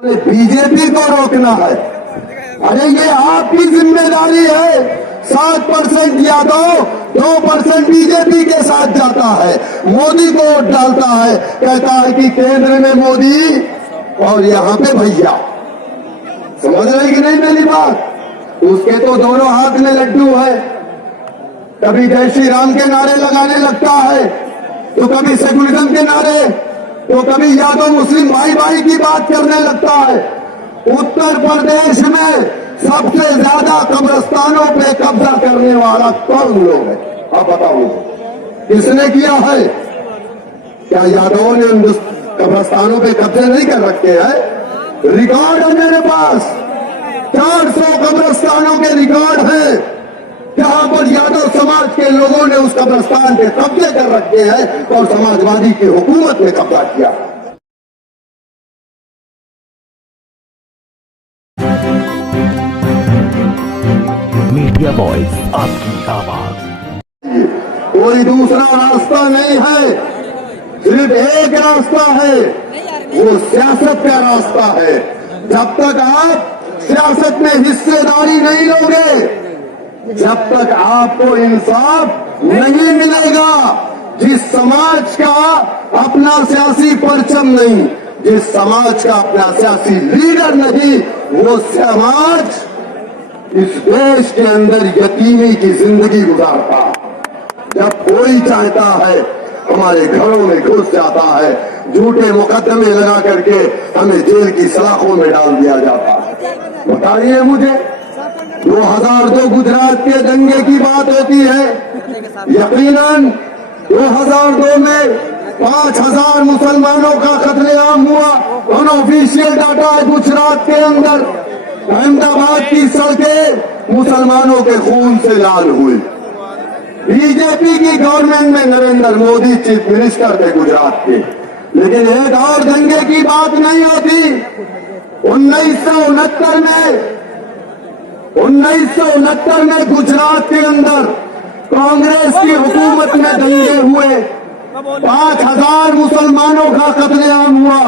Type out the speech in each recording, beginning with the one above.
BJP को रोकना है। अरे ये आपकी जिम्मेदारी है। 7% यादव, 2% बीजेपी के साथ जाता है, मोदी को वोट डालता है, कहता है कि केंद्र में मोदी और यहाँ पे भैया। समझ रहे कि नहीं मेरी बात? उसके तो दोनों हाथ में लड्डू है। कभी जय श्री राम के नारे लगाने लगता है, तो कभी सेकुलरिज्म के नारे, तो कभी यादव मुस्लिम भाई भाई की बात करने लगता है। उत्तर प्रदेश में सबसे ज्यादा कब्रिस्तानों पे कब्जा करने वाला कौन लोग है? आप बताओ, किसने किया है? क्या यादवों ने कब्रिस्तानों पे कब्जे नहीं कर रखे हैं? रिकॉर्ड है मेरे पास, 400 कब्रिस्तानों के रिकॉर्ड है जहां पर यादव समाज के लोगों ने उस कब्रिस्तान पे कब्जे कर रखे हैं और समाजवादी की हुकूमत ने कब्जा किया। मीडिया वॉइस, आपकी आवाज। कोई दूसरा रास्ता नहीं है, सिर्फ एक रास्ता है, वो सियासत का रास्ता है। जब तक आप सियासत में हिस्सेदारी नहीं लोगे, जब तक आपको इंसाफ नहीं मिलेगा, जिस समाज का अपना सियासी परचम नहीं, जिस समाज का अपना सियासी लीडर नहीं, वो समाज इस देश के अंदर यतीमी की जिंदगी गुजारता। जब कोई चाहता है हमारे घरों में घुस जाता है, झूठे मुकदमे लगा करके हमें जेल की सलाखों में डाल दिया जाता है। बताइए मुझे, 2002 गुजरात के दंगे की बात होती है, यकीनन 2002 में 5000 मुसलमानों का कत्लेआम हुआ। अनऑफिशियल डाटा है गुजरात के अंदर। अहमदाबाद की सड़कें मुसलमानों के खून से लाल हुई। बीजेपी की गवर्नमेंट में नरेंद्र मोदी चीफ मिनिस्टर थे गुजरात के। लेकिन एक और दंगे की बात नहीं होती। 1969 में गुजरात के अंदर कांग्रेस की हुकूमत में दंगे हुए, 5000 मुसलमानों का कत्लेआम हुआ,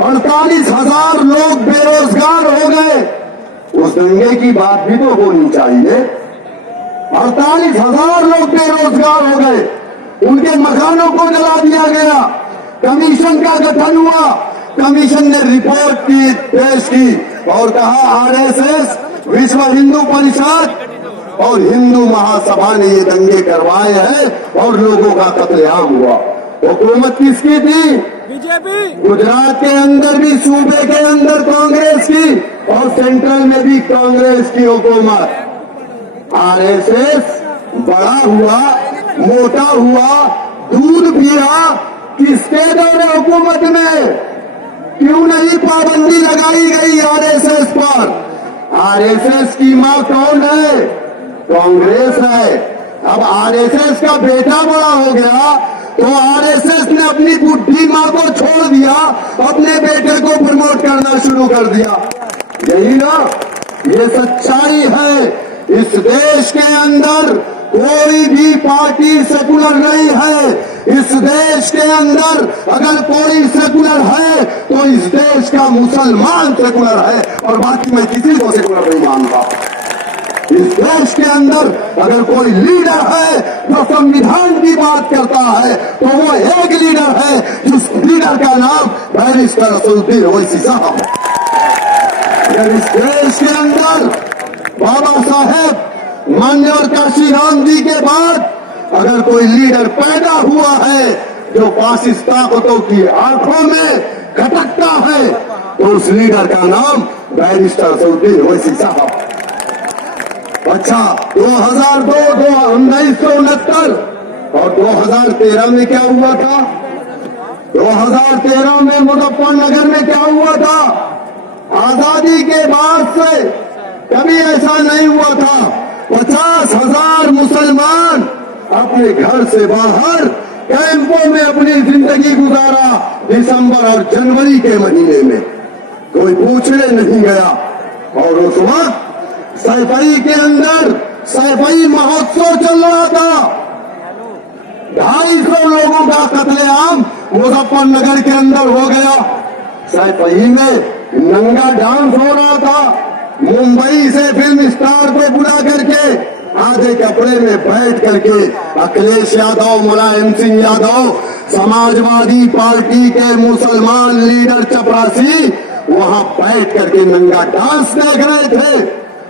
48,000 लोग बेरोजगार हो गए। उस दंगे की बात भी तो होनी चाहिए। 48,000 लोग बेरोजगार हो गए, उनके मकानों को जला दिया गया। कमीशन का गठन हुआ, कमीशन ने रिपोर्ट की पेश की और कहा आरएसएस, विश्व हिंदू परिषद और हिंदू महासभा ने ये दंगे करवाए हैं और लोगों का कत्लेआम हुआ। हुकूमत किसकी थी? बीजेपी। गुजरात के अंदर भी, सूबे के अंदर कांग्रेस की और सेंट्रल में भी कांग्रेस की हुकूमत। आरएसएस बड़ा हुआ, मोटा हुआ, दूध पिया किसके दौरे हुकूमत में? क्यों नहीं पाबंदी लगाई गई आरएसएस पर? आरएसएस की मां कौन है? कांग्रेस है। अब आरएसएस का बेटा बड़ा हो गया तो आरएसएस ने अपनी बुढ़ी मां को छोड़ दिया, अपने बेटे को प्रमोट करना शुरू कर दिया। यही ना, ये सच्चाई है। इस देश के अंदर कोई भी पार्टी सेकुलर नहीं है। इस देश के अंदर अगर कोई सेकुलर है तो इस देश का मुसलमान सेकुलर है, और बाकी मैं किसी को सेकुलर नहीं मानता। इस देश के अंदर अगर कोई लीडर है जो संविधान की बात करता है तो वो एक लीडर है, जिस लीडर का नाम बैरिस्टर असदुद्दीन ओवैसी साहब है। इस देश के अंदर बाबा साहेब मान्यवर काशीराम जी के बाद अगर कोई लीडर पैदा हुआ है जो फासिस्ट ताकतों की आंखों में खटकता है तो उस लीडर का नाम बैरिस्टर असदुद्दीन ओवैसी साहब। अच्छा, 2002, 1969 और 2013 में क्या हुआ था? 2013 में मुजफ्फरनगर में क्या हुआ था? आजादी के बाद से कभी ऐसा नहीं हुआ था। 50,000 मुसलमान अपने घर से बाहर कैंपों में अपनी जिंदगी गुजारा दिसंबर और जनवरी के महीने में। कोई पूछने नहीं गया। और उस वक्त सैफई के अंदर सैफई महोत्सव चल रहा था। 250 लोगों का कत्लेआम मुजफ्फरनगर के अंदर हो गया। सैफई में नंगा डांस हो रहा था। मुंबई से फिल्म स्टार को बुला करके आधे कपड़े में बैठ करके अखिलेश यादव, मुलायम सिंह यादव, समाजवादी पार्टी के मुसलमान लीडर चपरासी वहां बैठ करके नंगा डांस देख रहे थे।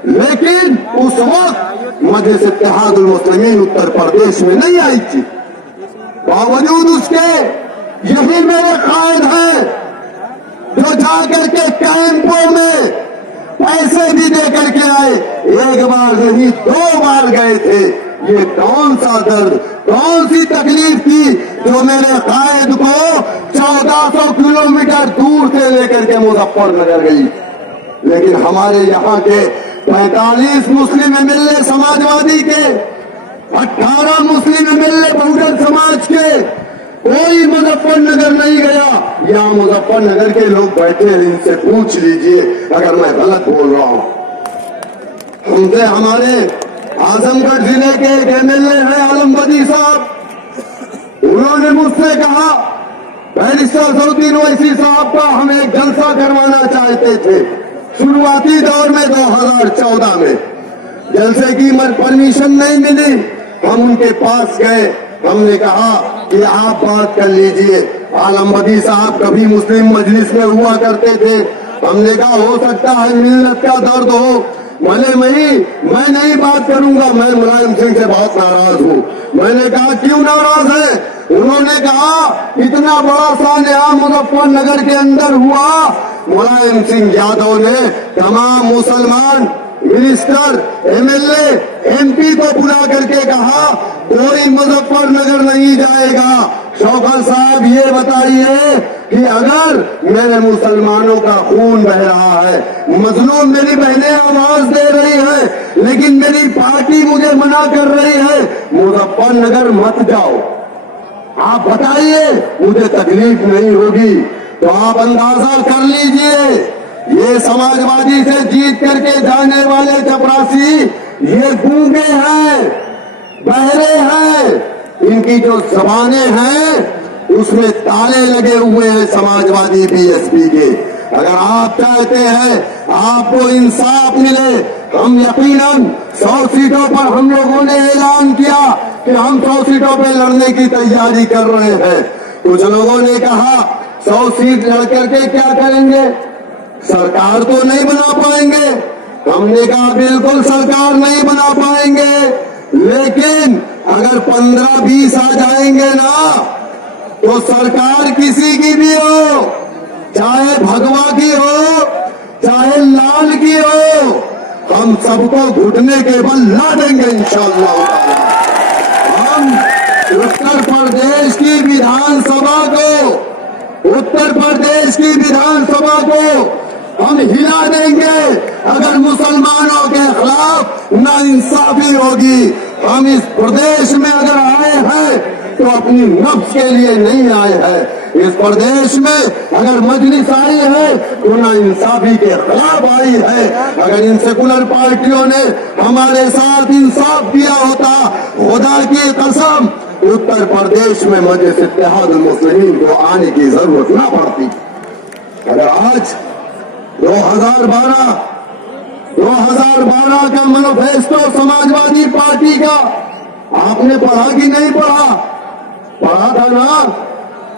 लेकिन उस वक्त मजलिस इत्तेहादुल मुस्लिमीन उत्तर प्रदेश में नहीं आई थी। बावजूद उसके यही मेरे कायद हैं जो जाकर के कैंपों में पैसे भी दे करके आए। एक बार नहीं 2 बार गए थे। ये कौन सा दर्द, कौन सी तकलीफ थी जो मेरे कायद को 1400 किलोमीटर दूर से लेकर के मुजफ्फरनगर गई। लेकिन हमारे यहाँ के 45 मुस्लिम एमएलए समाजवादी के, 18 मुस्लिम एमएलए बहुजन समाज के, कोई मुजफ्फरनगर नहीं गया। यहाँ मुजफ्फरनगर के लोग बैठे हैं, इनसे पूछ लीजिए अगर मैं गलत बोल रहा हूं। हमसे हमारे आजमगढ़ जिले के एक एमएलए हैं आलमबदी साहब, उन्होंने मुझसे कहा बैरिस्टर सऊदीन ओवैसी साहब का हम एक जलसा करवाना चाहते थे शुरुआती दौर में 2014 में। जलसे की परमिशन नहीं मिली। हम उनके पास गए, हमने कहा कि आप बात कर लीजिए। आलमबदी साहब कभी मुस्लिम मजलिस में हुआ करते थे। हमने कहा हो सकता है मिल्लत का दर्द हो, भले मैं नहीं बात करूंगा, मैं मुलायम सिंह से बहुत नाराज हूँ। मैंने कहा क्यों नाराज है? उन्होंने कहा इतना बड़ा सान्याह मुजफ्फरनगर के अंदर हुआ, मुलायम सिंह यादव ने तमाम मुसलमान मिनिस्टर, एमएलए, एमपी को बुला करके कहा कोई मुजफ्फरनगर नहीं जाएगा। शौकत साहब ये बताइए कि अगर मेरे मुसलमानों का खून बह रहा है, मजलूम मेरी बहनें आवाज दे रही है, लेकिन मेरी पार्टी मुझे मना कर रही है मुजफ्फरनगर मत जाओ, आप बताइए मुझे तकलीफ नहीं होगी? तो आप अंदाजा कर लीजिए ये समाजवादी से जीत करके जाने वाले चपरासी ये गूंगे हैं, बहरे हैं। इनकी जो जबानें हैं उसमें ताले लगे हुए हैं समाजवादी बीएसपी के। अगर आप चाहते हैं आपको इंसाफ मिले, हम यकीनन 100 सीटों पर हम लोगों ने ऐलान किया कि हम 100 सीटों पर लड़ने की तैयारी कर रहे हैं। कुछ लोगों ने कहा 100 सीट लड़ करके क्या करेंगे, सरकार तो नहीं बना पाएंगे। हमने कहा बिल्कुल सरकार नहीं बना पाएंगे, लेकिन अगर 15-20 आ जाएंगे ना तो सरकार किसी की भी हो, चाहे भगवा की हो, चाहे लाल की हो, हम सबको घुटने के बल ला देंगे इंशाअल्लाह। हम उत्तर प्रदेश की विधानसभा को हम हिला देंगे अगर मुसलमानों के खिलाफ नाइंसाफी होगी। हम इस प्रदेश में अगर आए हैं तो अपनी नफ्स के लिए नहीं आए हैं। इस प्रदेश में अगर मजलिस आई है तो नाइंसाफी के खिलाफ आई है। अगर इन सेकुलर पार्टियों ने हमारे साथ इंसाफ किया होता, खुदा की कसम उत्तर प्रदेश में मजलिस इत्तेहादुल मुस्लिमीन को आने की जरूरत ना पड़ती। अगर आज 2012 का मैनिफेस्टो समाजवादी पार्टी का आपने पढ़ा कि नहीं पढ़ा? पढ़ा था ना।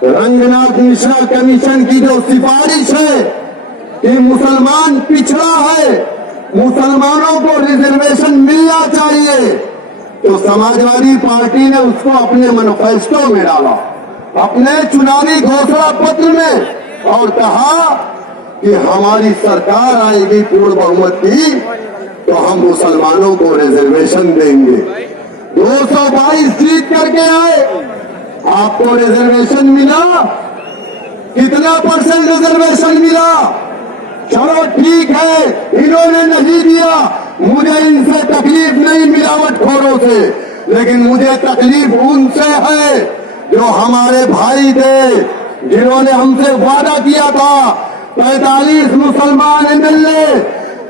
रंगनाथ मिश्रा कमीशन की जो सिफारिश है कि मुसलमान पिछड़ा है, मुसलमानों को रिजर्वेशन मिलना चाहिए, तो समाजवादी पार्टी ने उसको अपने मैनिफेस्टो में डाला, अपने चुनावी घोषणा पत्र में, और कहा कि हमारी सरकार आएगी पूर्ण बहुमत की तो हम मुसलमानों को रिजर्वेशन देंगे। 222 जीत करके आए, आपको रिजर्वेशन मिला? कितना % रिजर्वेशन मिला? चलो ठीक है, इन्होंने नहीं दिया, मुझे इनसे तकलीफ नहीं मिलावटखोरों से, लेकिन मुझे तकलीफ उनसे है जो हमारे भाई थे, जिन्होंने हमसे वादा किया था 45 मुसलमान एमएलए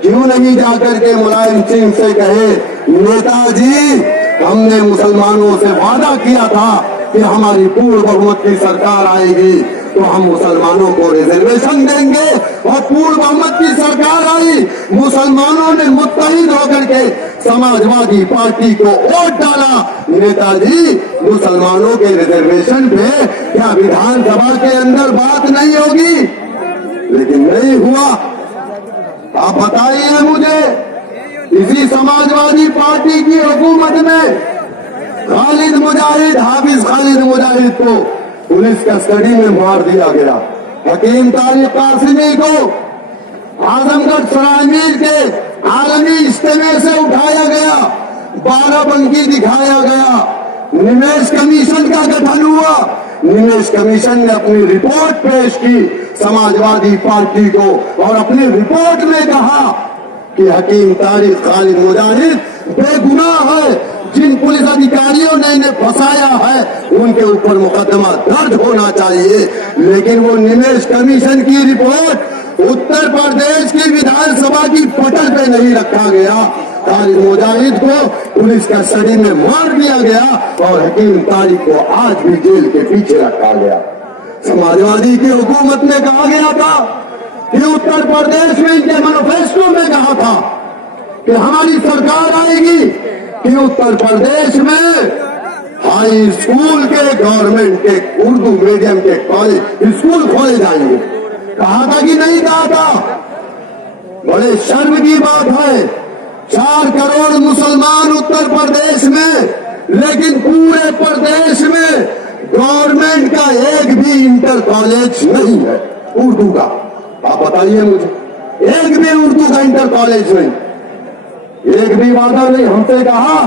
क्यों नहीं जाकर के मुलायम सिंह से कहे नेताजी हमने मुसलमानों से वादा किया था कि हमारी पूर्ण बहुमत की सरकार आएगी, तो हम मुसलमानों को रिजर्वेशन देंगे। और पूर्ण बहुमत की सरकार आई, मुसलमानों ने मुत्तहिद होकर के समाजवादी पार्टी को वोट डाला। नेताजी, मुसलमानों के रिजर्वेशन पे क्या विधानसभा के अंदर बात नहीं होगी? लेकिन नहीं हुआ। आप बताइए मुझे, इसी समाजवादी पार्टी की हुकूमत में खालिद मुजाहिद, हाफिज खालिद मुजाहिद को पुलिस कस्टडी में मार दिया गया। हकीम तारिक कासिमी को आजमगढ़ सरायमीर के आलमी इज्तिमा से उठाया गया, 12 बंकी दिखाया गया। निमेश कमीशन का गठन हुआ। निमेश कमीशन ने अपनी रिपोर्ट पेश की समाजवादी पार्टी को, और अपनी रिपोर्ट में कहा कि हकीम तारिक खालिद मुजाहिद बेगुनाह है। जिन पुलिस अधिकारियों ने इन्हें फंसाया है उनके ऊपर मुकदमा दर्ज होना चाहिए। लेकिन वो निमेश कमीशन की रिपोर्ट उत्तर प्रदेश की विधानसभा की पटल पे नहीं रखा गया। खालिद मुजाहिद को पुलिस कस्टडी में मार दिया गया और हकीम तारिक को आज भी जेल के पीछे रखा गया। समाजवादी की हुकूमत में कहा गया था कि उत्तर प्रदेश में, इनके मैनिफेस्टो में कहा था कि हमारी सरकार आएगी कि उत्तर प्रदेश में हाई स्कूल के, गवर्नमेंट के उर्दू मीडियम के कॉलेज, स्कूल खोले जाएंगे। कहा था कि नहीं कहा था? बड़े शर्म की बात है, 4 करोड़ मुसलमान उत्तर प्रदेश में, लेकिन पूरे प्रदेश में गवर्नमेंट का एक भी इंटर कॉलेज नहीं है उर्दू का। आप बताइए मुझे, एक भी उर्दू का इंटर कॉलेज नहीं, एक भी वादा नहीं। हमसे कहा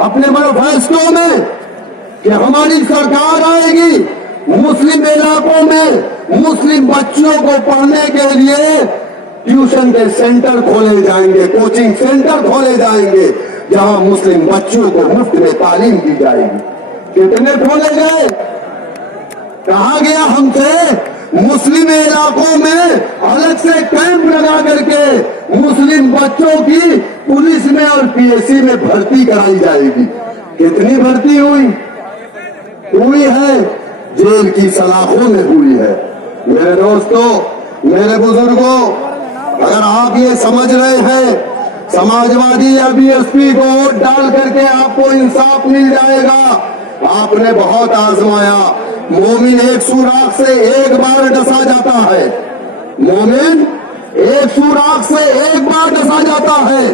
अपने मैनिफेस्टो में कि हमारी सरकार आएगी, मुस्लिम इलाकों में मुस्लिम बच्चों को पढ़ने के लिए ट्यूशन के सेंटर खोले जाएंगे, कोचिंग सेंटर खोले जाएंगे, जहां मुस्लिम बच्चों को मुफ्त में तालीम दी जाएगी। कितने खोले गए? कहा गया हमसे मुस्लिम इलाकों में अलग से कैंप लगा करके मुस्लिम बच्चों की पुलिस में और पीएससी में भर्ती कराई जाएगी। कितनी भर्ती हुई है? जेल की सलाखों में हुई है। मेरे दोस्तों, मेरे बुजुर्गों, अगर आप ये समझ रहे हैं समाजवादी या बीएसपी को वोट डाल करके आपको इंसाफ मिल जाएगा, आपने बहुत आजमाया। मोमिन एक सुराख से एक बार डसा जाता है। मोमिन एक सुराख से एक बार डसा जाता है।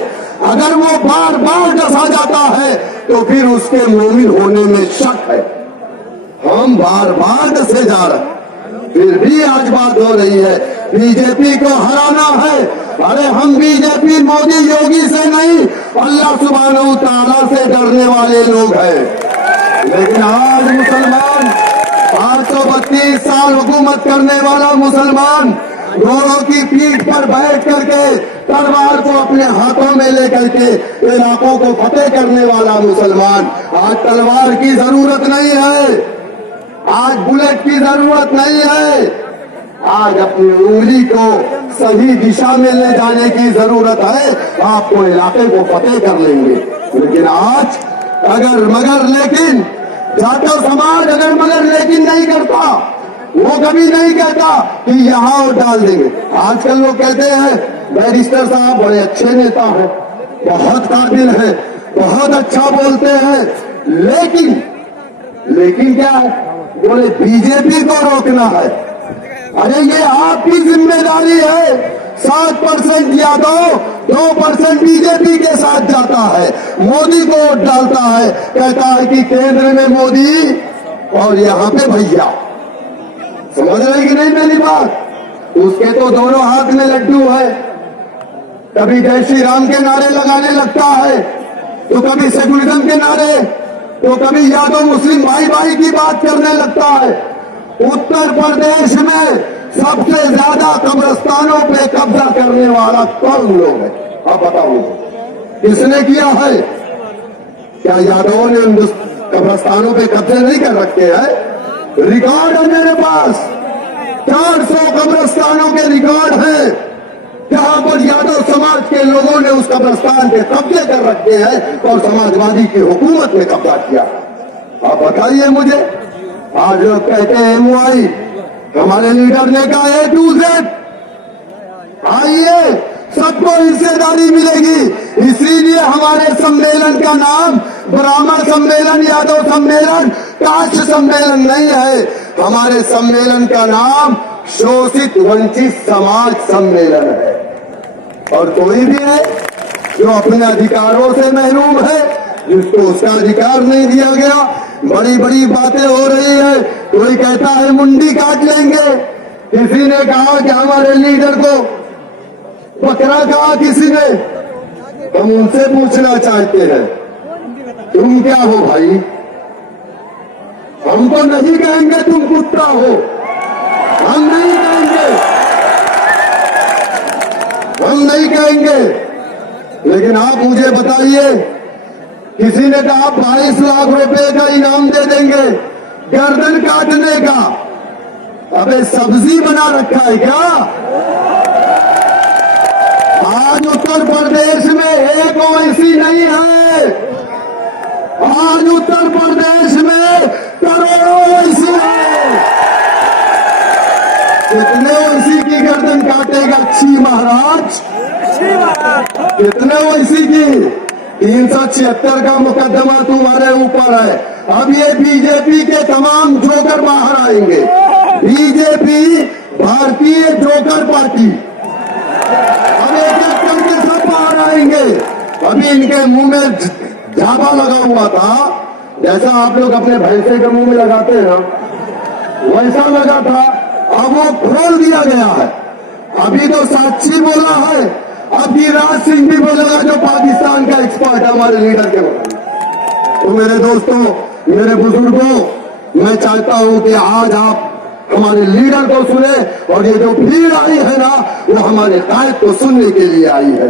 अगर वो बार बार डसा जाता है तो फिर उसके मोमिन होने में शक है। हम बार बार डसे जा रहे हैं, फिर भी आज बात हो रही है बीजेपी को हराना है। अरे हम बीजेपी मोदी योगी से नहीं, अल्लाह सुब्हानहू तआला से डरने वाले लोग हैं। लेकिन आज मुसलमान, 832 साल हुकूमत करने वाला मुसलमान, घोड़ों की पीठ पर बैठ करके तलवार को अपने हाथों में लेकर के इलाकों को फतेह करने वाला मुसलमान, आज तलवार की जरूरत नहीं है, आज बुलेट की जरूरत नहीं है, आज अपनी उंगली को सही दिशा में ले जाने की जरूरत है। आपको इलाके को फतेह कर लेंगे। लेकिन आज अगर मगर लेकिन जाटव समाज अगर मगर लेकिन नहीं करता, वो कभी नहीं कहता कि यहाँ वोट डाल देंगे। आजकल लोग कहते हैं बैरिस्टर साहब बड़े अच्छे नेता हैं, बहुत काबिल हैं, बहुत अच्छा बोलते हैं, लेकिन क्या है? बोले बीजेपी को रोकना है। अरे ये आपकी जिम्मेदारी है। 7% यादव, 2% बीजेपी के साथ जाता है, मोदी को वोट डालता है, कहता है कि केंद्र में मोदी और यहाँ पे भैया। समझ रहे कि नहीं मेरी बात? उसके तो दोनों हाथ में लड्डू है, कभी जय श्री राम के नारे लगाने लगता है, तो कभी सेकुलरिज्म के नारे, तो कभी यादव मुस्लिम भाई भाई की बात करने लगता है। उत्तर प्रदेश में सबसे ज्यादा कब्रिस्तानों पे कब्जा करने वाला कौन लोग है? आप बताओ किसने किया है? क्या यादवों ने उन कब्रिस्तानों पे कब्जे नहीं कर रखे हैं? रिकॉर्ड है मेरे पास, 400 कब्रिस्तानों के रिकॉर्ड हैं जहां पर यादव समाज के लोगों ने उस कब्रिस्तान पे कब्जे कर रखे हैं और समाजवादी की हुकूमत ने कब्जा किया। आप बताइए मुझे। आज लोग कहते हैं MOI, हमारे लीडर ने कहा A to Z, आइए सबको हिस्सेदारी मिलेगी। इसीलिए हमारे सम्मेलन का नाम ब्राह्मण सम्मेलन, यादव सम्मेलन, कास्ट सम्मेलन नहीं है। हमारे सम्मेलन का नाम शोषित वंचित समाज सम्मेलन है। और कोई भी है जो अपने अधिकारों से महरूम है, जिसको उसका अधिकार नहीं दिया गया, बड़ी बड़ी बातें हो रही है। कोई कहता है मुंडी काट लेंगे, किसी ने कहा कि हमारे लीडर को बकरा कहा किसी ने। हम उनसे पूछना चाहते हैं, तुम क्या हो भाई? हम तो नहीं कहेंगे तुम कुत्ता हो, हम नहीं कहेंगे, हम नहीं कहेंगे। लेकिन आप मुझे बताइए, किसी ने कहा 22 लाख रुपए का इनाम दे देंगे गर्दन काटने का। अबे सब्जी बना रखा है क्या? आज उत्तर प्रदेश में एक ओवैसी नहीं है, आज उत्तर प्रदेश में करोड़ों ओवैसी है। कितने ओवैसी की गर्दन काटेगा छी महाराज? कितने ओवैसी की? 376 का मुकदमा तुम्हारे ऊपर है। अब ये बीजेपी के तमाम जोकर बाहर आएंगे। बीजेपी भारतीय जोकर पार्टी, अब एक एक करके सब बाहर आएंगे। अभी इनके मुंह में झाबा लगा हुआ था, जैसा आप लोग अपने भैंसे के मुंह में लगाते हैं ना, वैसा लगा था। अब वो खोल दिया गया है। अभी तो साक्षी बोला है, अब गिरिराज सिंह भी बोलेगा जो पाकिस्तान का एक्सपर्ट है हमारे लीडर के बारे में। तो मेरे दोस्तों, मेरे बुजुर्गों, मैं चाहता हूं कि आज आप हमारे लीडर को सुने, और ये जो भीड़ आई है ना, वो हमारे कायद को सुनने के लिए आई है।